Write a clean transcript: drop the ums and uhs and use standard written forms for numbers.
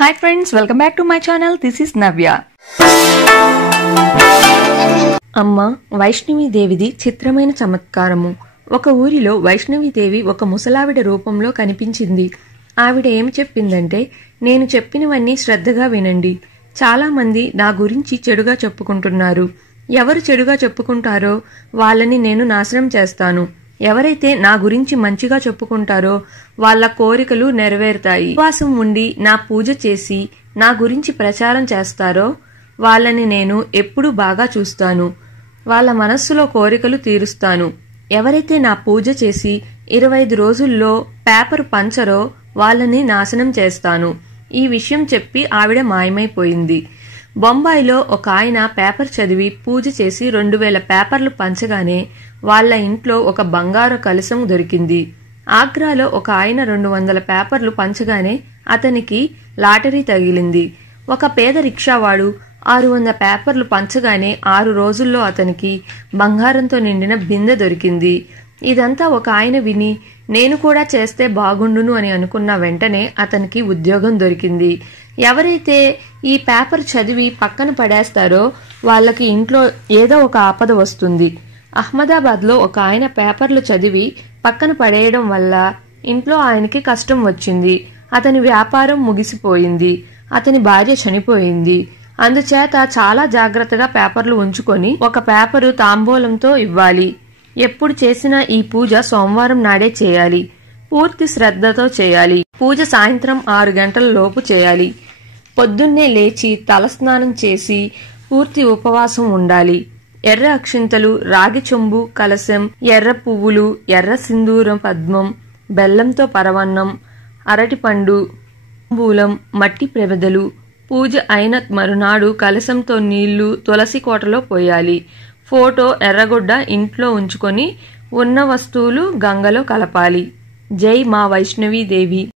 Hi friends, welcome back to my channel. This is Navya. అమ్మ వైష్ణవీదేవిది చిత్రమైన చమత్కారము. ఒక ఊరిలో వైష్ణవీదేవి ఒక ముసలావిడ రూపంలో కనిపించింది. ఆవిడ ఏం చెప్పిందంటే, నేను చెప్పినవన్నీ శ్రద్ధగా వినండి. చాలా మంది నా గురించి చెడుగా చెప్పుకుంటున్నారు. ఎవరు చెడుగా చెప్పుకుంటారో వాళ్ళని నేను నాశనం చేస్తాను. ఎవరైతే నా గురించి మంచిగా చెప్పుకుంటారో వాళ్ళ కోరికలు నెరవేరుతాయి. ఉపవాసం ఉండి నా పూజ చేసి నా గురించి ప్రచారం చేస్తారో వాళ్ళని నేను ఎప్పుడూ బాగా చూస్తాను. వాళ్ళ మనస్సులో కోరికలు తీరుస్తాను. ఎవరైతే నా పూజ చేసి 25 రోజుల్లో పేపర్ పంచరో వాళ్ళని నాశనం చేస్తాను. ఈ విషయం చెప్పి ఆవిడ మాయమైపోయింది. బొంబాయిలో ఒక ఆయన పేపర్ చదివి పూజ చేసి 2000 పేపర్లు పంచగానే వాళ్ల ఇంట్లో ఒక బంగారు కలశం దొరికింది. ఆగ్రాలో ఒక ఆయన 200 పేపర్లు పంచగానే అతనికి లాటరీ తగిలింది. ఒక పేద రిక్షావాడు 600 పేపర్లు పంచగానే 6 రోజుల్లో అతనికి బంగారంతో నిండిన బిందె దొరికింది. ఇదంతా ఒక ఆయన విని నేను కూడా చేస్తే బాగుండును అని అనుకున్న వెంటనే అతనికి ఉద్యోగం దొరికింది. ఎవరైతే ఈ పేపర్ చదివి పక్కన పడేస్తారో వాళ్ళకి ఇంట్లో ఏదో ఒక ఆపద వస్తుంది. అహ్మదాబాద్లో ఒక ఆయన పేపర్లు చదివి పక్కన పడేయడం వల్ల ఇంట్లో ఆయనకి కష్టం వచ్చింది. అతని వ్యాపారం ముగిసిపోయింది. అతని భార్య చనిపోయింది. అందుచేత చాలా జాగ్రత్తగా పేపర్లు ఉంచుకొని ఒక పేపరు తాంబూలంతో ఇవ్వాలి. ఎప్పుడు చేసినా ఈ పూజ సోమవారం నాడే చేయాలి. పూర్తి శ్రద్ధతో చేయాలి. పూజ సాయంత్రం 6 గంటల లోపు చేయాలి. పొద్దున్నే లేచి తలస్నానం చేసి పూర్తి ఉపవాసం ఉండాలి. ఎర్ర అక్షింతలు, రాగి చెంబు, కలశం, ఎర్ర పువ్వులు, ఎర్ర సింధూరం, పద్మం, బెల్లంతో పరవన్నం, అరటిపండు, తాంబూలం, మట్టి ప్రమిదలు. పూజ అయిన మరునాడు కలశంతో నీళ్లు తులసి కోటలో పోయాలి. ఫోటో, ఎర్రగుడ్డ ఇంట్లో ఉంచుకొని ఉన్న వస్తువులు గంగలో కలపాలి. జై మా వైష్ణవీదేవి.